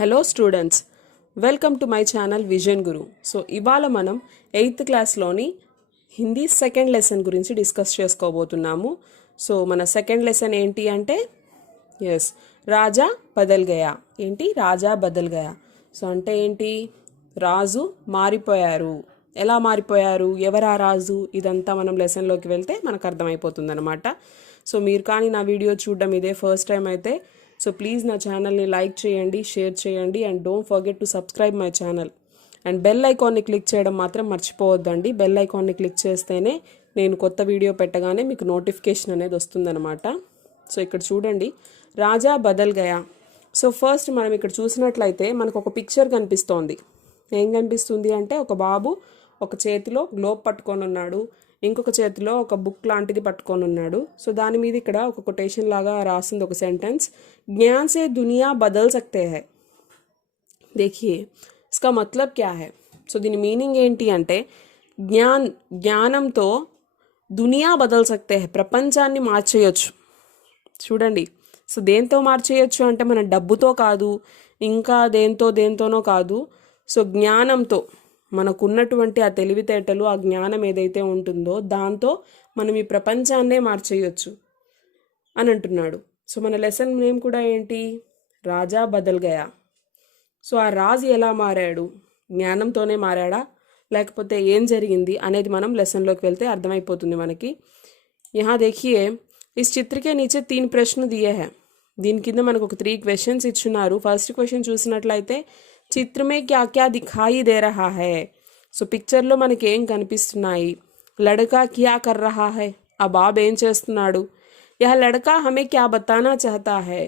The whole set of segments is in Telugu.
Hello students, welcome to my channel vision Guru. So ఇవాళ మనం 8th క్లాస్లోని హిందీ సెకండ్ లెసన్ గురించి డిస్కస్ చేసుకోబోతున్నాము. సో మన సెకండ్ లెసన్ ఏంటి అంటే రాజా బదల్ గయా. ఏంటి రాజా బదల్ గయా? సో అంటే ఏంటి, రాజు మారిపోయారు. ఎలా మారిపోయారు, ఎవరా రాజు, ఇదంతా మనం లెసన్లోకి వెళ్తే మనకు అర్థమైపోతుంది అనమాట. సో మీరు కానీ నా వీడియో చూడడం ఇదే ఫస్ట్ టైం అయితే సో ప్లీజ్ నా ఛానల్ని లైక్ చేయండి, షేర్ చేయండి and don't forget to subscribe my channel. And bell ఐకాన్ని క్లిక్ చేయడం మాత్రం మర్చిపోవద్దండి. బెల్ ఐకాన్ని క్లిక్ చేస్తేనే నేను కొత్త వీడియో పెట్టగానే మీకు నోటిఫికేషన్ అనేది వస్తుందన్నమాట. సో ఇక్కడ చూడండి, రాజా బదల్ గయా. సో ఫస్ట్ మనం ఇక్కడ చూసినట్లయితే మనకు ఒక పిక్చర్ కనిపిస్తోంది. ఏం కనిపిస్తుంది అంటే, ఒక బాబు ఒక చేతిలో గ్లోబ్ పట్టుకొని ఉన్నాడు, ఇంకొక చేతిలో ఒక బుక్ లాంటిది పట్టుకొని ఉన్నాడు. సో దాని మీద ఇక్కడ ఒక కొటేషన్ లాగా రాసింది ఒక సెంటెన్స్, జ్ఞాన్ సే దునియా బదల్ సక్తే హై. దేఖియే ఇస్కా మతలబ్ క్యా హై. సో దీని మీనింగ్ ఏంటి అంటే, జ్ఞానంతో దునియా బదల్ సక్తే హై, ప్రపంచాన్ని మార్చేయచ్చు. చూడండి, సో దేంతో మార్చేయచ్చు అంటే మన డబ్బుతో కాదు, ఇంకా దేంతోనో కాదు. సో జ్ఞానంతో, మనకున్నటువంటి ఆ తెలివితేటలు, ఆ జ్ఞానం ఏదైతే ఉంటుందో దాంతో మనం ఈ ప్రపంచాన్నే మార్చేయచ్చు అని అంటున్నాడు. సో మన లెసన్ నేమ్ కూడా ఏంటి, రాజా బదల్ గయా. సో ఆ రాజు ఎలా మారాడు, జ్ఞానంతోనే మారాడా లేకపోతే ఏం జరిగింది అనేది మనం లెసన్లోకి వెళ్తే అర్థమైపోతుంది మనకి. యహా దేఖియే, ఇస్ చిత్రకే నీచే 3 ప్రశ్న దియే హై. దీని కింద మనకు ఒక 3 క్వశ్చన్స్ ఇచ్చున్నారు. ఫస్ట్ క్వశ్చన్ చూసినట్లయితే, చిత్ర మే క్యా క్యా దిఖాయి దే రహా హై. సో పిక్చర్లో మనకి ఏం కనిపిస్తున్నాయి. లడకా క్యా కర్ రహా హై, ఆ బాబు ఏం చేస్తున్నాడు. యహ లడకా హమే క్యా బతానా చాహతా హై,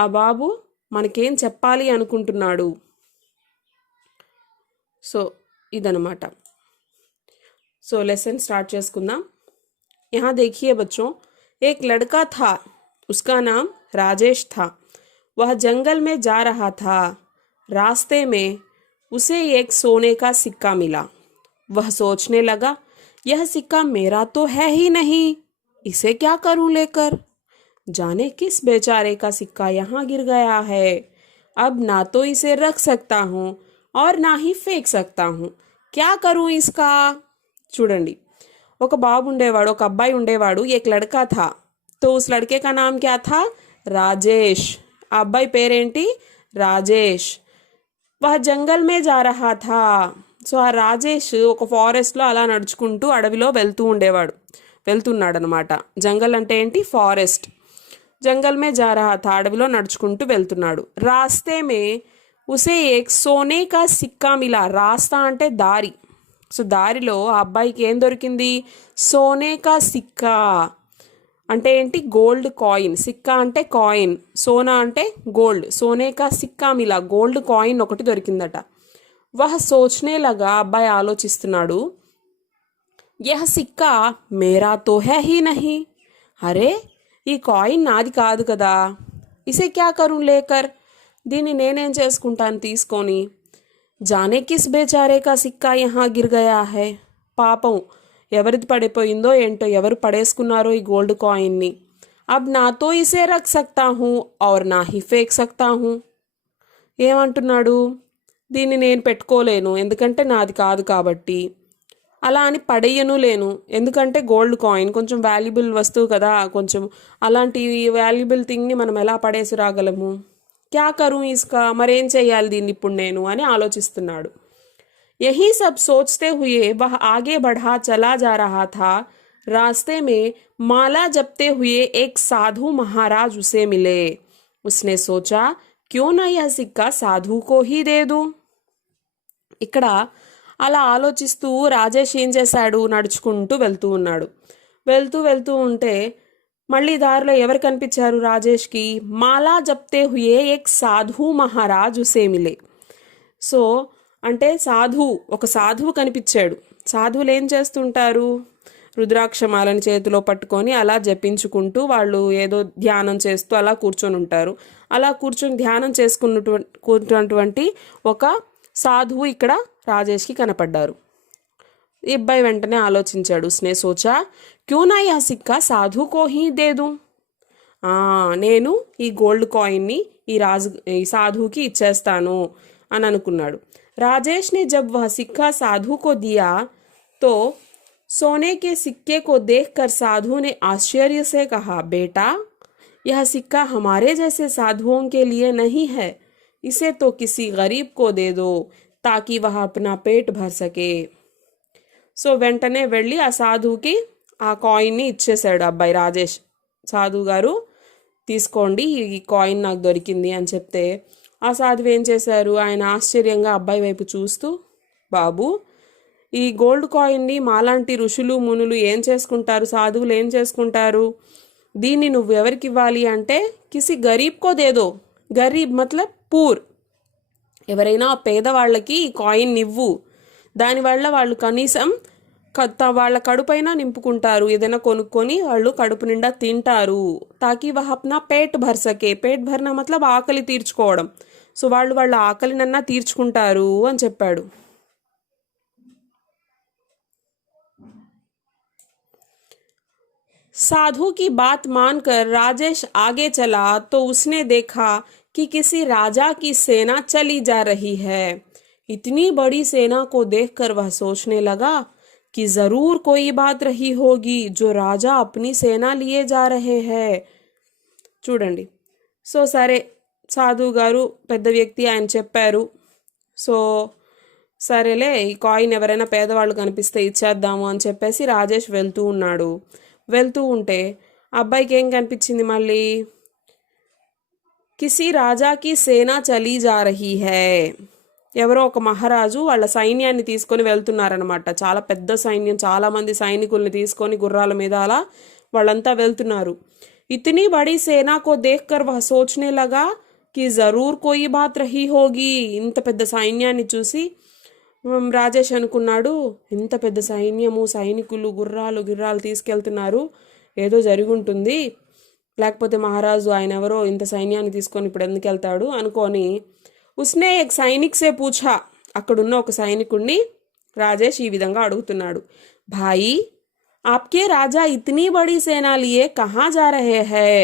ఆ బాబు మనకేం చెప్పాలి అనుకుంటున్నాడు. సో ఇదనమాట. సో లెసన్ స్టార్ట్ చేసుకుందాం. యహా దేఖియే బచ్చోं, एक लड़का था, उसका नाम राजेश था. वह जंगल में जा रहा था. रास्ते में उसे एक सोने का सिक्का मिला. वह सोचने लगा, यह सिक्का मेरा तो है ही नहीं, इसे क्या करूं लेकर. जाने किस बेचारे का सिक्का यहाँ गिर गया है. अब ना तो इसे रख सकता हूँ और ना ही फेंक सकता हूँ. क्या करूं इसका. చూడండి, ఒక బాబు ఉండేవాడు, ఒక అబ్బాయి ఉండేవాడు. एक लड़का था, तो उस लड़के का नाम क्या था, రాజేష్. ఆ అబ్బాయి పేరేంటి, రాజేష్. వహ జంగల్ మే జా రహా థా. సో ఆ రాజేష్ ఒక ఫారెస్ట్లో అలా నడుచుకుంటూ అడవిలో వెళ్తున్నాడు అనమాట. జంగల్ అంటే ఏంటి, ఫారెస్ట్. జంగల్ మే జా రహా థా, అడవిలో నడుచుకుంటూ వెళ్తున్నాడు. రాస్తే మే ఉసే ఏక్ సోనే కా సిక్కా మిలా. రాస్తా అంటే దారి. సో దారిలో ఆ అబ్బాయికి ఏం దొరికింది, సోనే కా సిక్కా అంటే ఏంటి, గోల్డ్ కాయిన్. సిక్కా అంటే కాయిన్, సోనా అంటే గోల్డ్. సోనే కా సిక్కా మిలా, గోల్డ్ కాయిన్ ఒకటి దొరికిందట. వహ సోచ్నే లగా, అబ్బాయి ఆలోచిస్తున్నాడు, యహ సిక్కా మేరా తో హై హీ నహీ. అరే, ఈ కాయిన్ నాది కాదు కదా. ఇసే క్యా కరూ లేకర్, దీన్ని నేనేం చేసుకుంటాను తీసుకొని. జానే కిస్ బేచారే కా సిక్కా యహా గిర్ గయా హై. పాపం, ఎవరిది పడిపోయిందో ఏంటో, ఎవరు పడేసుకున్నారో ఈ గోల్డ్ కాయిన్ని. అబ్ నాతో ఇసే రఖ్ సక్తా హూ ఔర్ నా హీ ఫేక్ సక్తా హూ. ఏమంటున్నాడు, దీన్ని నేను పెట్టుకోలేను ఎందుకంటే నాది కాదు కాబట్టి, అలా అని పడేయను లేను ఎందుకంటే గోల్డ్ కాయిన్ కొంచెం వాల్యుబుల్ వస్తువు కదా, కొంచెం అలాంటి వాల్యుబుల్ థింగ్ని మనం ఎలా పడేసి రాగలము. క్యా కరూ ఇస్కా, మరేం చేయాలి దీన్ని ఇప్పుడు నేను అని ఆలోచిస్తున్నాడు. यही सब सोचते हुए वह आगे बढ़ा चला जा रहा था. रास्ते में माला जपते हुए एक साधु महाराज उसे मिले. उसने सोचा, क्यों ना यह सिक्का साधु को ही दे दूं. ఇక్కడ అలా ఆలోచిస్తూ రాజేష్ ఏం చేశాడు, నడుచుకుంటూ వెళ్తూ ఉంటే మళ్ళీ దారిలో ఎవరు కనిపించారు రాజేష్కి, మాలా జప్తే హుయే ఏక్ సాధు మహారాజ్ ఉసే మిలే. సో అంటే ఒక సాధువు కనిపించాడు. సాధువులు ఏం చేస్తుంటారు, రుద్రాక్షమాలని చేతిలో పట్టుకొని అలా జపించుకుంటూ వాళ్ళు ఏదో ధ్యానం చేస్తూ అలా కూర్చొని ఉంటారు. అలా కూర్చొని ధ్యానం చేసుకున్నటువంటి ఒక సాధువు ఇక్కడ రాజేష్కి కనపడ్డారు. ఈ అబ్బాయి వెంటనే ఆలోచించాడు. ఉస్నే సోచా, క్యూ నా యహ సిక్కా సాధు కో హీ దే దూं. నేను ఈ గోల్డ్ కాయిన్ని ఈ సాధువుకి ఇచ్చేస్తాను అని అనుకున్నాడు. राजेश ने जब वह सिक्का साधु को दिया तो सोने के सिक्के को देखकर साधु ने आश्चर्य से कहा, बेटा, यह सिक्का हमारे जैसे साधुओं के लिए नहीं है, इसे तो किसी गरीब को दे दो ताकि वह अपना पेट भर सके. సో వెంటనే వెళ్ళి ఆ సాధువుకి ఆ కాయిన్ని ఇచ్చేసాడు అబ్బాయి రాజేష్. సాధువు గారు తీసుకోండి, ఈ కాయిన్ నాకు దొరికింది అని చెప్తే ఆ సాధువు ఏం చేశారు, ఆయన ఆశ్చర్యంగా అబ్బాయి వైపు చూస్తూ, బాబు, ఈ గోల్డ్ కాయిన్ని మాలాంటి ఋషులు మునులు ఏం చేసుకుంటారు, సాధువులు ఏం చేసుకుంటారు, దీన్ని నువ్వు ఎవరికి ఇవ్వాలి అంటే కిసి గరీబ్ కో దేదో. గరీబ్ మతలబ్ పూర్, ఎవరైనా పేదవాళ్ళకి ఈ కాయిన్ ఇవ్వు, దానివల్ల వాళ్ళు కనీసం వాళ్ళ కడుపైన నింపుకుంటారు, ఏదైనా కొనుక్కొని వాళ్ళు కడుపు నిండా తింటారు. తాకి వహ అప్నా పేట్ భర్సకే, పేట్ భర్నా మతలబ్ ఆకలి తీర్చుకోవడం, సో వాళ్ళ ఆకలినన్నా తీర్చుకుంటారు అని చెప్పాడు. साधु की बात मानकर राजेश आगे चला तो उसने देखा कि किसी राजा की सेना चली जा रही है. इतनी बड़ी सेना को देखकर वह सोचने लगा कि जरूर कोई बात रही होगी जो राजा अपनी सेना लिए जा रहे हैं. చూడండి, సో సరే సాధువు గారు పెద్ద వ్యక్తి, ఆయన చెప్పారు, సో సరేలే ఈ కాయిన్ ఎవరైనా పేదవాళ్ళు కనిపిస్తే ఇచ్చేద్దాము అని చెప్పేసి రాజేష్ వెళ్తూ ఉన్నాడు. వెళ్తూ ఉంటే అబ్బాయికి ఏం కనిపించింది, మళ్ళీ కిసి రాజాకి సేనా చలీ జా రహీ హై, ఎవరో ఒక మహారాజు వాళ్ళ సైన్యాన్ని తీసుకొని వెళ్తున్నారనమాట. చాలా పెద్ద సైన్యం, చాలామంది సైనికుల్ని తీసుకొని గుర్రాల మీద అలా వాళ్ళంతా వెళ్తున్నారు. ఇతనీ బడీ సేనా కో దేఖ్కర్ వహ సోచ్నే లగా కి జరూర్ కోయి బాత్ రహీ హోగి. ఇంత పెద్ద సైన్యాన్ని చూసి రాజేష్ అనుకున్నాడు, ఇంత పెద్ద సైన్యము, సైనికులు, గిర్రాలు తీసుకెళ్తున్నారు, ఏదో జరుగుంటుంది, లేకపోతే మహారాజు ఆయన ఎవరో ఇంత సైన్యాన్ని తీసుకొని ఇప్పుడు ఎందుకు వెళ్తాడు అనుకొని ఉస్నే ఎక్ సైనిక్ సే పూఛా, అక్కడున్న ఒక సైనికుడిని రాజేష్ ఈ విధంగా అడుగుతున్నాడు, భాయి, ఆప్కే రాజా ఇతనీ బడీ సేనా లియే కహా జా రహే హై,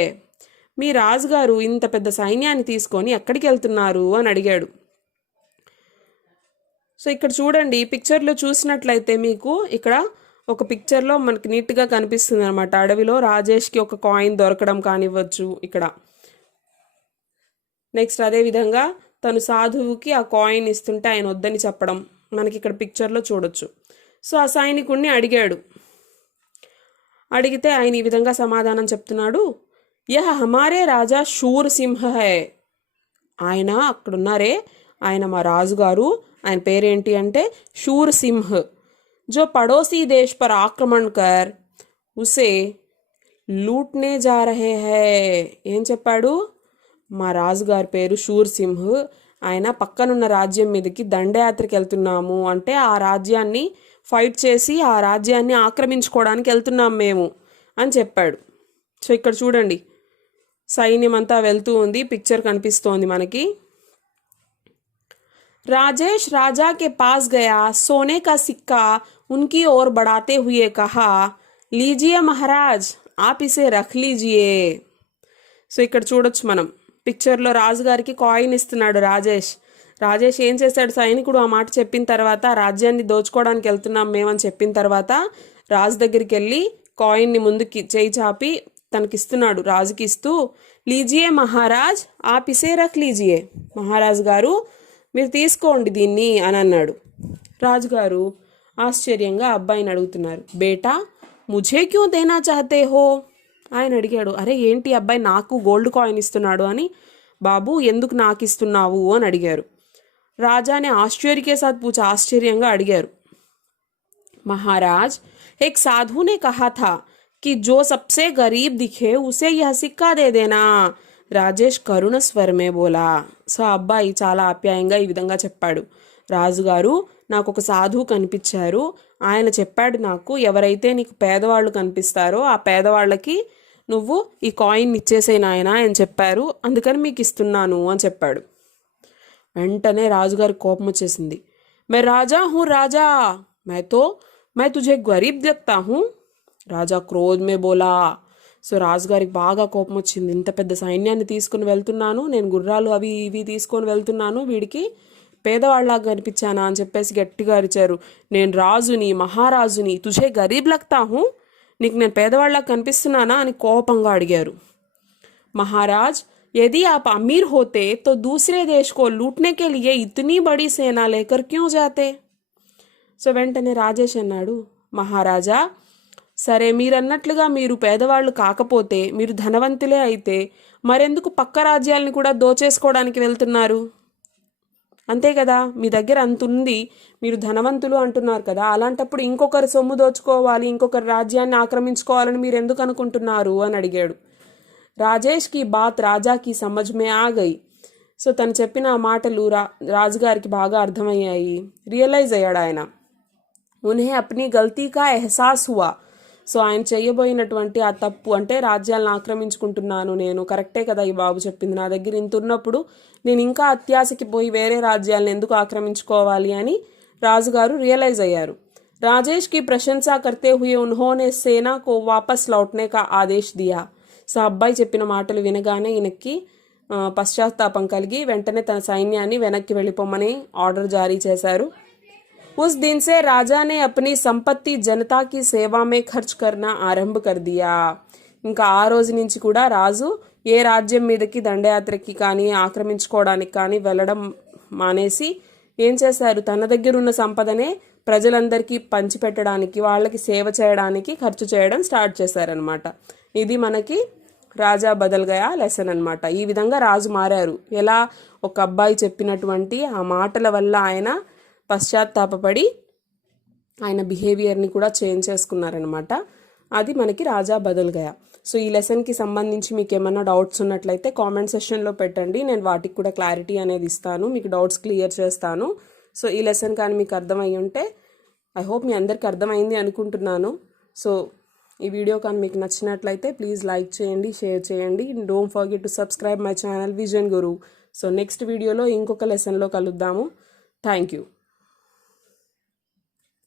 మీ రాజుగారు ఇంత పెద్ద సైన్యాన్ని తీసుకొని ఎక్కడికి వెళ్తున్నారు అని అడిగాడు. సో ఇక్కడ చూడండి, పిక్చర్లో చూసినట్లయితే మీకు ఇక్కడ ఒక పిక్చర్లో మనకి నీట్గా కనిపిస్తుంది అనమాట. అడవిలో రాజేష్కి ఒక కాయిన్ దొరకడం కానివ్వచ్చు ఇక్కడ. నెక్స్ట్ అదేవిధంగా తను సాధువుకి ఆ కాయిన్ ఇస్తుంటే ఆయన వద్దని చెప్పడం మనకి ఇక్కడ పిక్చర్లో చూడొచ్చు. సో ఆ సైనికుడిని అడిగాడు. అడిగితే ఆయన ఈ విధంగా సమాధానం చెప్తున్నాడు, యహ హమారే రాజా శూర్ సింహ హై. ఆయన అక్కడున్నారే, ఆయన మా రాజుగారు, ఆయన పేరేంటి అంటే శూర్ సింహ్. जो पड़ोसी देश पर आक्रमण कर उसे लूटने जा रहे हैं. ఏం చెప్పాడు, మా రాజుగారి పేరు శూర్ సింహ్, ఆయన పక్కనున్న రాజ్యం మీదకి దండయాత్రకి వెళ్తున్నాము అంటే ఆ రాజ్యాన్ని ఫైట్ చేసి ఆ రాజ్యాన్ని ఆక్రమించుకోవడానికి వెళ్తున్నాం మేము అని చెప్పాడు. సో ఇక్కడ చూడండి, సైన్యం అంతా వెళ్తూ ఉంది, పిక్చర్ కనిపిస్తోంది మనకి. राजेश राजा के पास गया, सोने का सिक्का उनकी ओर बढ़ाते हुए कहा, लीजिए महाराज, आप इसे रख लीजिए. సో ఇక్కడ చూడొచ్చు మనం పిక్చర్లో రాజుగారికి కాయిన్ ఇస్తున్నాడు రాజేష్. రాజేష్ ఏం చేశాడు, సైనికుడు ఆ మాట చెప్పిన తర్వాత రాజ్యాన్ని దోచుకోవడానికి వెళ్తున్నాం మేమని చెప్పిన తర్వాత రాజు దగ్గరికి వెళ్ళి కాయిన్ని ముందుకి చేయి చాపి తనకిస్తున్నాడు, రాజుకి ఇస్తూ, లీజియే మహారాజ్, ఆప్ ఇసే రఖ్ లీజియే, మహారాజు గారు మీరు తీసుకోండి దీన్ని అని అన్నాడు. రాజుగారు ఆశ్చర్యంగా అబ్బాయిని అడుగుతున్నారు, బేటా ముఝే క్యూ దేనా చాహతే హో. ఆయన అడిగాడు, అరే ఏంటి అబ్బాయి నాకు గోల్డ్ కాయిన్ ఇస్తున్నాడు అని, బాబు ఎందుకు నాకు ఇస్తున్నావు అని అడిగారు. రాజానే ఆశ్చర్యకే సాత్ పూచా, ఆశ్చర్యంగా అడిగారు. महाराज, एक साधु ने कहा था कि जो सबसे गरीब दिखे उसे यह सिक्का दे देना. రాజేష్ కరుణ స్వరమే బోలా. సో అబ్బాయి చాలా ఆప్యాయంగా ఈ విధంగా చెప్పాడు, రాజుగారు నాకు ఒక సాధువు కనిపించారు, ఆయన చెప్పాడు నాకు ఎవరైతే నీకు పేదవాళ్ళు కనిపిస్తారో ఆ పేదవాళ్ళకి నువ్వు ఈ కాయిన్ ఇచ్చేసేయి నాయనా అని చెప్పారు, అందుకని మీకు ఇస్తున్నాను అని చెప్పాడు. వెంటనే రాజుగారి కోపం వచ్చేసింది. మే రాజా హూ రాజా, मैं तुझे गरीब देखता हूँ. రాజా క్రోధ్ మే బోలా. సో రాజుగారికి బాగా కోపం వచ్చింది. ఇంత పెద్ద సైన్యాన్ని తీసుకుని వెళ్తున్నాను, నేను గుర్రాలు అవి ఇవి తీసుకొని వెళ్తున్నాను, వీడికి పేదవాళ్ళలాగా కనిపించానా అని చెప్పేసి గట్టిగా అరిచారు. నేను రాజుని, మహారాజుని, తుజే గరీబ్ లగ్తా హూ, నీకు నేను పేదవాళ్ళలాగా కనిపిస్తున్నానా అని కోపంగా అడిగారు. महाराज, यदि आप अमीर होते तो दूसरे देश को लूटने के लिए इतनी बड़ी सेना लेकर क्यों जाते? సో వెంటనే రాజేష్ అన్నాడు, మహారాజా, సరే మీరన్నట్లుగా మీరు పేదవాళ్ళు కాకపోతే, మీరు ధనవంతులే అయితే మరెందుకు పక్క రాజ్యాలను కూడా దోచేసుకోవడానికి వెళ్తున్నారు? అంతే కదా, మీ దగ్గర అంత ఉంది, మీరు ధనవంతులు అంటున్నారు కదా, అలాంటప్పుడు ఇంకొకరి సొమ్ము దోచుకోవాలి, ఇంకొకరి రాజ్యాన్ని ఆక్రమించుకోవాలని మీరు ఎందుకు అనుకుంటున్నారు అని అడిగాడు. రాజేష్కి బాత్ రాజాకి సమజ్ మే ఆ గయి. సో తను చెప్పిన ఆ మాటలు రాజుగారికి బాగా అర్థమయ్యాయి. రియలైజ్ అయ్యాడు ఆయన. ఉన్హే అప్నీ గల్తీ కా ఎహసాస్ హువా. సో ఆయన చేయబోయినటువంటి ఆ తప్పు, అంటే రాజ్యాలను ఆక్రమించుకుంటున్నాను నేను, కరెక్టే కదా ఈ బాబు చెప్పింది, నా దగ్గర ఇంత ఉన్నప్పుడు నేను ఇంకా అత్యాశకి పోయి వేరే రాజ్యాలను ఎందుకు ఆక్రమించుకోవాలి అని రాజుగారు రియలైజ్ అయ్యారు. రాజేష్ కి ప్రశంసా కర్తే హుయే ఉన్హోనే సేనా కో వాపస్ లౌట్నే కా ఆదేశ్ దియా. సో అబ్బాయి చెప్పిన మాటలు వినగానే ఈయనకి పశ్చాత్తాపం కలిగి వెంటనే తన సైన్యాన్ని వెనక్కి వెళ్ళిపోమని ఆర్డర్ జారీ చేశారు. उस दिन से राजा ने अपनी संपत्ति जनता की सेवा में खर्च करना आरंभ कर दिया. ఇంకా ఆ రోజు నుంచి కూడా రాజు ఏ రాజ్యం మీదకి దండయాత్రకి కానీ ఆక్రమించుకోవడానికి కానీ వెళ్ళడం మానేసి ఏం చేశారు, తన దగ్గర ఉన్న సంపదనే ప్రజలందరికీ పంచిపెట్టడానికి, వాళ్ళకి సేవ చేయడానికి ఖర్చు చేయడం స్టార్ట్ చేశారనమాట. ఇది మనకి రాజా బదల్ గయా లెసన్ అనమాట. ఈ విధంగా రాజు మారారు. ఎలా? ఒక అబ్బాయి చెప్పినటువంటి ఆ మాటల వల్ల ఆయన పశ్చాత్తాపడి ఆయన బిహేవియర్ని కూడా చేంజ్ చేసుకున్నారనమాట. అది మనకి రాజా బదల్ గయా. సో ఈ లెసన్కి సంబంధించి మీకు ఏమైనా డౌట్స్ ఉన్నట్లయితే కామెంట్ సెక్షన్లో పెట్టండి, నేను వాటికి కూడా క్లారిటీ అనేది ఇస్తాను, మీకు డౌట్స్ క్లియర్ చేస్తాను. సో ఈ లెసన్ కానీ మీకు అర్థమై ఉంటే, ఐ హోప్ మీ అందరికీ అర్థమైంది అనుకుంటున్నాను. సో ఈ వీడియో కానీ మీకు నచ్చినట్లయితే ప్లీజ్ లైక్ చేయండి, షేర్ చేయండి. Don't forget to subscribe my channel vision Guru. So next వీడియోలో ఇంకొక లెసన్లో కలుద్దాము. Thank you.